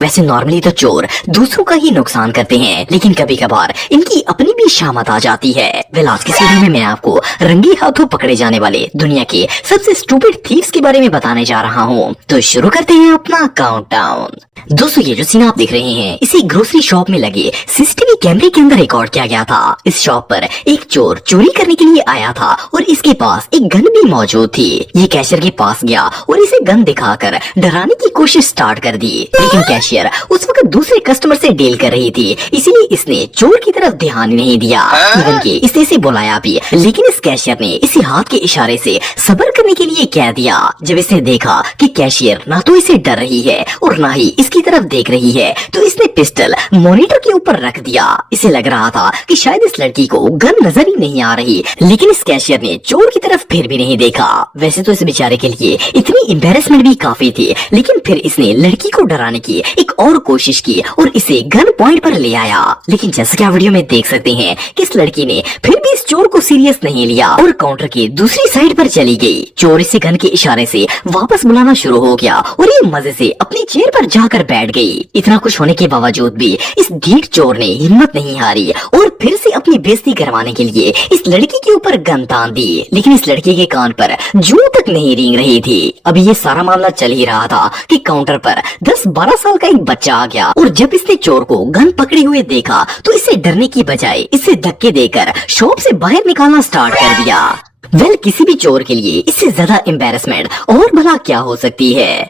वैसे नॉर्मली तो चोर दूसरों का ही नुकसान करते हैं, लेकिन कभी कभार इनकी अपनी भी शामत आ जाती है। वेल, आज की वीडियो में मैं आपको रंगे हाथों पकड़े जाने वाले दुनिया के सबसे स्टूपिड थीव्स के बारे में बताने जा रहा हूँ। तो शुरू करते हैं अपना काउंटडाउन। दोस्तों, ये जो सीन आप देख रहे हैं इसी ग्रोसरी शॉप में लगे सीसीटीवी कैमरे के अंदर रिकॉर्ड किया गया था। इस शॉप पर एक चोर चोरी करने के लिए आया था और इसके पास एक गन भी मौजूद थी। ये कैशियर के पास गया और इसे गन दिखाकर डराने की कोशिश स्टार्ट कर दी, लेकिन कैशियर उस वक्त दूसरे कस्टमर से डील कर रही थी, इसीलिए इसने चोर की तरफ ध्यान नहीं दिया। इवन के इसने इसे बुलाया भी, लेकिन इस कैशियर ने इसी हाथ के इशारे से सब्र करने के लिए कह दिया। जब इसने देखा कि कैशियर ना तो इसे डर रही है और ना ही इसकी तरफ देख रही है, तो इसने पिस्टल मॉनिटर के ऊपर रख दिया। इसे लग रहा था कि शायद इस लड़की को गन नजर ही नहीं आ रही, लेकिन इस कैशियर ने चोर की तरफ फिर भी नहीं देखा। वैसे तो इस बेचारे के लिए इतनी एम्बैरेसमेंट भी काफी थी, लेकिन फिर इसने लड़की को डराने की एक और कोशिश की और इसे गन पॉइंट पर ले आया। लेकिन जैसा कि आप वीडियो में देख सकते हैं कि इस लड़की ने फिर भी इस चोर को सीरियस नहीं लिया और काउंटर के दूसरी साइड पर चली गई। चोर इसे गन के इशारे से वापस बुलाना शुरू हो गया और ये मजे से अपनी चेयर पर जाकर बैठ गई। इतना कुछ होने के बावजूद भी इस ढीठ चोर ने हिम्मत नहीं हारी और फिर से अपनी बेइज्जती करवाने के लिए इस लड़की के ऊपर गन तान दी। लेकिन इस लड़की के कान पर जूं तक नहीं रेंग रही थी। अभी ये सारा मामला चल ही रहा था कि काउंटर पर 10-12 साल का एक बच्चा आ गया और जब इसने चोर को गन पकड़े हुए देखा तो इसे डरने की बजाय इसे धक्के देकर शॉप से बाहर निकालना स्टार्ट कर दिया। वेल, किसी भी चोर के लिए इससे ज्यादा एम्बैरेसमेंट और भला क्या हो सकती है।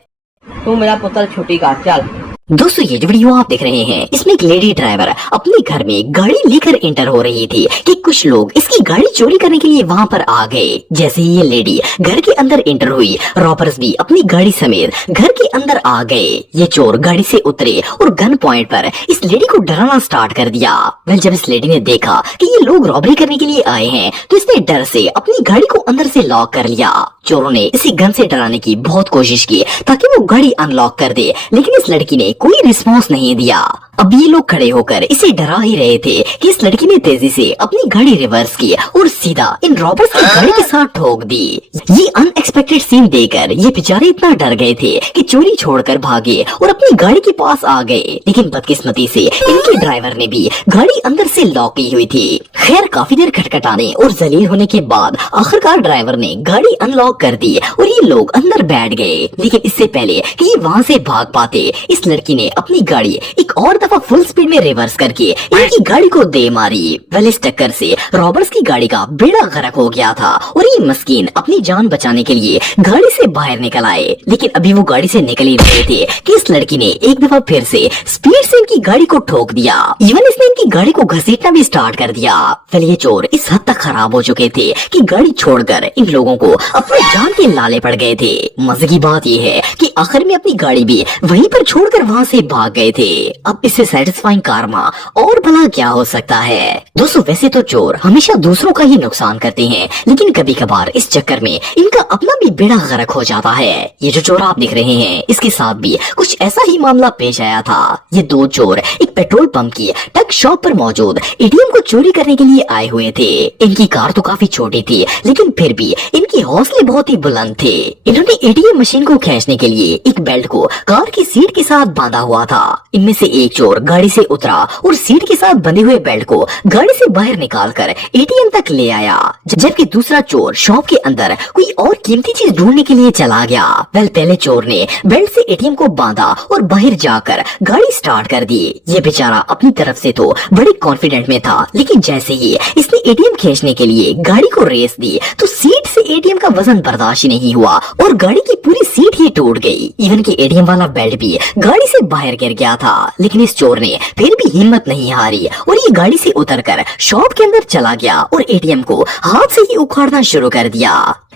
तू मेरा पुत्र छुट्टी काट चल। दोस्तों, ये जो वीडियो आप देख रहे हैं इसमें एक लेडी ड्राइवर अपने घर में गाड़ी लेकर एंटर हो रही थी कि कुछ लोग इसकी गाड़ी चोरी करने के लिए वहां पर आ गए। जैसे ही ये लेडी घर के अंदर एंटर हुई, रॉबर्स भी अपनी गाड़ी समेत घर के अंदर आ गए। ये चोर गाड़ी से उतरे और गन पॉइंट पर इस लेडी को डराना स्टार्ट कर दिया। वेल, जब इस लेडी ने देखा कि ये लोग रॉबरी करने के लिए आए हैं तो इसने डर से अपनी गाड़ी को अंदर से लॉक कर लिया। चोरों ने इसे गन से डराने की बहुत कोशिश की ताकि वो गाड़ी अनलॉक कर दे, लेकिन इस लड़की ने कोई रिस्पॉन्स नहीं दिया। अब ये लोग खड़े होकर इसे डरा ही रहे थे कि इस लड़की ने तेजी से अपनी गाड़ी रिवर्स की और सीधा इन रॉबर्स की गाड़ी के साथ ठोक दी। ये अनएक्सपेक्टेड सीन देखकर ये बेचारे इतना डर गए थे कि चोरी छोड़कर भागे और अपनी गाड़ी के पास आ गए। लेकिन बदकिस्मती से इनके ड्राइवर ने भी गाड़ी अंदर से लॉक की हुई थी। खैर, काफी देर खटखटाने और जलील होने के बाद आखिरकार ड्राइवर ने गाड़ी अनलॉक कर दी और ये लोग अंदर बैठ गए। लेकिन इससे पहले कि ये वहाँ से भाग पाते, इस लड़की ने अपनी गाड़ी एक और दफा फुल स्पीड में रिवर्स करके इनकी गाड़ी को दे मारी। वेल, इस टक्कर से रॉबर्स की गाड़ी का बेड़ा गर्क हो गया था और ये मस्कीन अपनी जान बचाने के लिए गाड़ी से बाहर निकल आए। लेकिन अभी वो गाड़ी से निकल ही रहे थे कि इस लड़की ने एक दफा फिर से स्पीड से इनकी गाड़ी को ठोक दिया। इवन इसने इनकी गाड़ी को घसीटना भी स्टार्ट कर दिया। वेल, ये चोर इस हद तक खराब हो चुके थे कि गाड़ी छोड़कर इन लोगों को अपनी जान के लाले पड़ गए थे। मजे की बात यह है कि आखिर में अपनी गाड़ी भी वहीं पर छोड़कर वहाँ से भाग गए थे। अब इससे सैटिस्फाइंग कारमा और भला क्या हो सकता है। दोस्तों, वैसे तो चोर हमेशा दूसरों का ही नुकसान करते हैं, लेकिन कभी कभार इस चक्कर में इनका अपना भी बेड़ा गर्क हो जाता है। ये जो चोर आप देख रहे हैं इसके साथ भी कुछ ऐसा ही मामला पेश आया था। ये दो चोर एक पेट्रोल पंप की टग शॉप पर मौजूद एटीएम को चोरी करने के लिए आए हुए थे। इनकी कार तो काफी छोटी थी, लेकिन फिर भी इनके हौसले बहुत ही बुलंद थे। इन्होंने एटीएम मशीन को खींचने के लिए एक बेल्ट को कार की सीट के साथ बांधा हुआ था। इनमें से एक चोर गाड़ी से उतरा और सीट के साथ बंधे हुए बेल्ट को गाड़ी से बाहर निकालकर एटीएम तक ले आया, जबकि दूसरा चोर शॉप के अंदर कोई और कीमती चीज ढूंढने के लिए चला गया। वेल, पहले चोर ने बेल्ट से एटीएम को बांधा और बाहर जाकर गाड़ी स्टार्ट कर दी। ये बेचारा अपनी तरफ से तो बड़े कॉन्फिडेंट में था, लेकिन जैसे ही इसने एटीएम खींचने के लिए गाड़ी को रेस दी तो सीट से एटीएम का वजन बर्दाश्त ही नहीं हुआ और गाड़ी की पूरी सीट ही टूट गई। इवन की एटीएम वाला बेल्ट भी गाड़ी से बाहर गिर गया था। लेकिन इस चोर ने फिर भी हिम्मत नहीं हारी और ये गाड़ी से उतरकर शॉप के अंदर चला गया और एटीएम को हाथ से ही उखाड़ना शुरू कर दिया।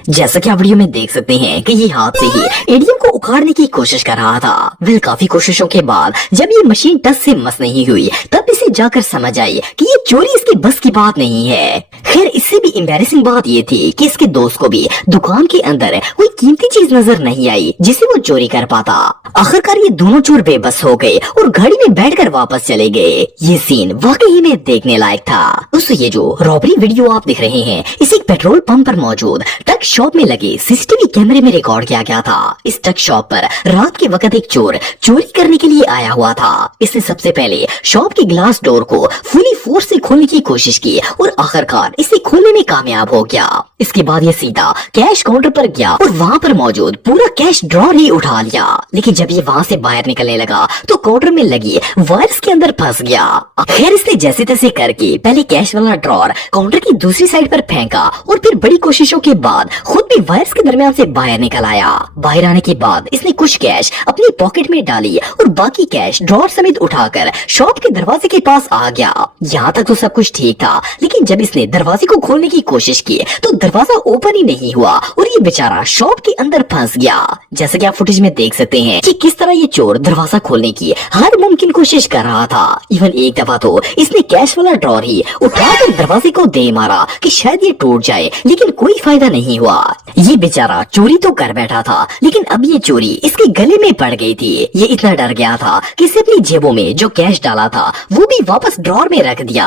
जैसा कि आप वीडियो में देख सकते हैं कि ये हाथ से ही एटीएम को उखाड़ने की कोशिश कर रहा था। वेल, काफी कोशिशों के बाद जब ये मशीन टस से मस नहीं हुई तब इसे जाकर समझ आई कि ये चोरी इसके बस की बात नहीं है। खैर, इससे भी एम्बैरेसिंग बात ये थी कि इसके दोस्त को भी दुकान के अंदर कोई कीमती चीज नजर नहीं आई जिसे वो चोरी कर पाता। आखिरकार ये दोनों चोर बेबस हो गए और गाड़ी में बैठकर वापस चले गए। ये सीन वाकई में देखने लायक था। दोस्तों, ये जो रॉबरी वीडियो आप देख रहे हैं इस एक पेट्रोल पंप पर मौजूद टग शॉप में लगे सीसीटीवी कैमरे में रिकॉर्ड किया गया था। इस टक शॉप पर रात के वक्त एक चोर चोरी करने के लिए आया हुआ था। इसने सबसे पहले शॉप के ग्लास डोर को फुली फोर्स से खोलने की कोशिश की और आखिरकार इसे खोलने में कामयाब हो गया। इसके बाद ये सीधा कैश काउंटर पर गया और वहाँ पर मौजूद पूरा कैश ड्रॉर ही उठा लिया। लेकिन जब ये वहाँ से बाहर निकलने लगा तो काउंटर में लगी वायर्स के अंदर फंस गया। खैर इसने जैसे तैसे करके पहले कैश वाला ड्रॉर काउंटर की दूसरी साइड पर फेंका और फिर बड़ी कोशिशों के बाद खुद भी वायर्स के दरमियान से बाहर निकल आया। बाहर आने के बाद इसने कुछ कैश अपनी पॉकेट में डाली और बाकी कैश ड्रॉर समेत उठाकर शॉप के दरवाजे के पास आ गया। यहाँ तक तो सब कुछ ठीक था, लेकिन जब इसने दरवाजे को खोलने की कोशिश की तो दरवाजा ओपन ही नहीं हुआ और ये बेचारा शॉप के अंदर फंस गया। जैसे कि आप फुटेज में देख सकते हैं कि किस तरह ये चोर दरवाजा खोलने की हर मुमकिन कोशिश कर रहा था। इवन एक दफा तो इसने कैश वाला ड्रॉर ही उठाकर दरवाजे को दे मारा कि शायद ये टूट जाए, लेकिन कोई फायदा नहीं हुआ। ये बेचारा चोरी तो कर बैठा था, लेकिन अब ये चोरी इसके गले में पड़ गई थी। ये इतना डर गया था कि इसे अपनी जेबों में जो कैश डाला था वो भी वापस ड्रॉर में रख दिया।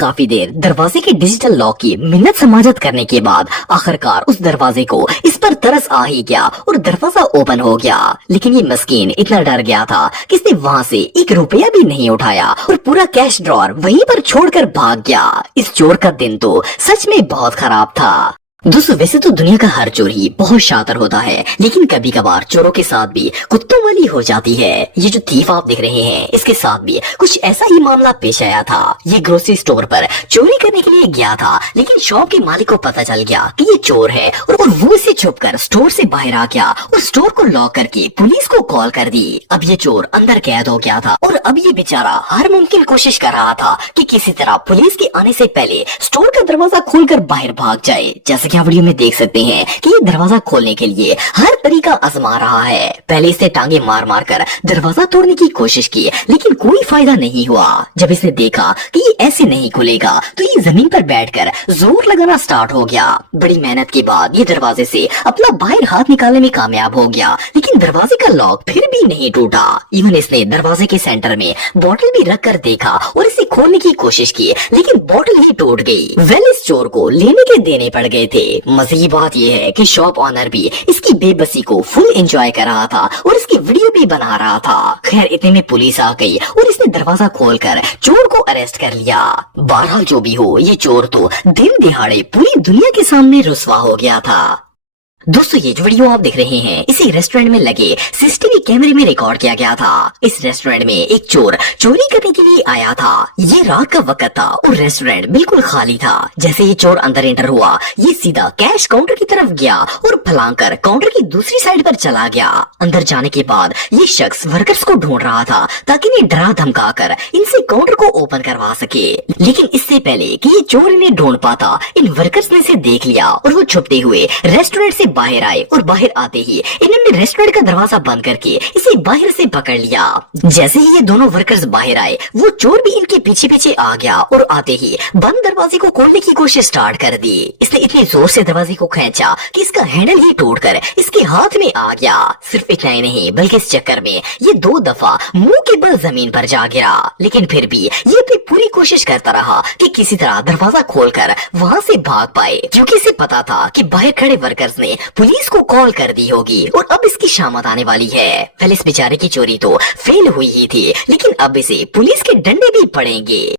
काफी देर दरवाजे के डिजिटल लॉक की मिन्नत समाजत करने के बाद आखिरकार उस दरवाजे को इस पर तरस आ ही गया और दरवाजा ओपन हो गया। लेकिन ये मस्कीन इतना डर गया था कि इसने वहाँ से 1 रुपया भी नहीं उठाया और पूरा कैश ड्रॉर वहीं पर छोड़कर भाग गया। इस चोर का दिन तो सच में बहुत खराब था। दोस्तों वैसे तो दुनिया का हर चोर ही बहुत शातिर होता है, लेकिन कभी कभार चोरों के साथ भी कुत्तों वाली हो जाती है। ये जो थीफ आप देख रहे हैं इसके साथ भी कुछ ऐसा ही मामला पेश आया था। ये ग्रोसरी स्टोर पर चोरी करने के लिए गया था, लेकिन शॉप के मालिक को पता चल गया कि ये चोर है और वो इसे छुपकर स्टोर से बाहर आ गया और स्टोर को लॉक करके पुलिस को कॉल कर दी। अब ये चोर अंदर कैद हो गया था और अब ये बेचारा हर मुमकिन कोशिश कर रहा था कि किसी तरह पुलिस के आने से पहले स्टोर का दरवाजा खोलकर बाहर भाग जाए। जैसे कि आप वीडियो में देख सकते हैं कि ये दरवाजा खोलने के लिए हर तरीका आजमा रहा है। पहले इसने टांगे मार मार कर दरवाजा तोड़ने की कोशिश की, लेकिन कोई फायदा नहीं हुआ। जब इसने देखा कि ये ऐसे नहीं खुलेगा तो ये जमीन पर बैठकर जोर लगाना स्टार्ट हो गया। बड़ी मेहनत के बाद ये दरवाजे से अपना बाहर हाथ निकालने में कामयाब हो गया, लेकिन दरवाजे का लॉक फिर भी नहीं टूटा। इवन इसने दरवाजे के सेंटर में बोतल भी रख कर देखा और इसे खोलने की कोशिश की, लेकिन बोतल ही टूट गई। इस चोर को लेने के देने पड़ गए थे। मजे की बात यह है कि शॉप ऑनर भी इसकी बेबसी को फुल एंजॉय कर रहा था और इसकी वीडियो भी बना रहा था। खैर इतने में पुलिस आ गई और इसने दरवाजा खोलकर चोर को अरेस्ट कर लिया। बहरहाल जो भी हो, ये चोर तो दिन दिहाड़े पूरी दुनिया के सामने रुस्वा हो गया था। दोस्तों ये जो वीडियो आप देख रहे हैं इसी रेस्टोरेंट में लगे सीसीटीवी कैमरे में रिकॉर्ड किया गया था। इस रेस्टोरेंट में एक चोर चोरी करने के लिए आया था। ये रात का वक्त था और रेस्टोरेंट बिल्कुल खाली था। जैसे ये चोर अंदर एंटर हुआ, ये सीधा कैश काउंटर की तरफ गया और फलांकर काउंटर की दूसरी साइड पर चला गया। अंदर जाने के बाद ये शख्स वर्कर्स को ढूंढ रहा था ताकि इन्हें डरा धमका कर इनसे काउंटर को ओपन करवा सके। लेकिन इससे पहले कि ये चोर इन्हें ढूंढ पाता, इन वर्कर्स ने इसे देख लिया और वो छुपते हुए रेस्टोरेंट से बाहर आए और बाहर आते ही इन्होंने रेस्टोरेंट का दरवाजा बंद करके इसे बाहर से पकड़ लिया। जैसे ही ये दोनों वर्कर्स बाहर आए, वो चोर भी इनके पीछे पीछे आ गया और आते ही बंद दरवाजे को खोलने की कोशिश स्टार्ट कर दी। इसने इतनी जोर से दरवाजे को खींचा कि इसका हैंडल ही टूटकर इसके हाथ में आ गया। सिर्फ इतना ही नहीं बल्कि इस चक्कर में ये 2 दफा मुंह के बल जमीन पर जा गिरा, लेकिन फिर भी ये अपनी पूरी कोशिश करता रहा कि किसी तरह दरवाजा खोलकर वहाँ से भाग पाए, क्योंकि इसे पता था कि बाहर खड़े वर्कर्स ने पुलिस को कॉल कर दी होगी और अब इसकी शामत आने वाली है। पहले इस बेचारे की चोरी तो फेल हुई ही थी, लेकिन अब इसे पुलिस के डंडे भी पड़ेंगे।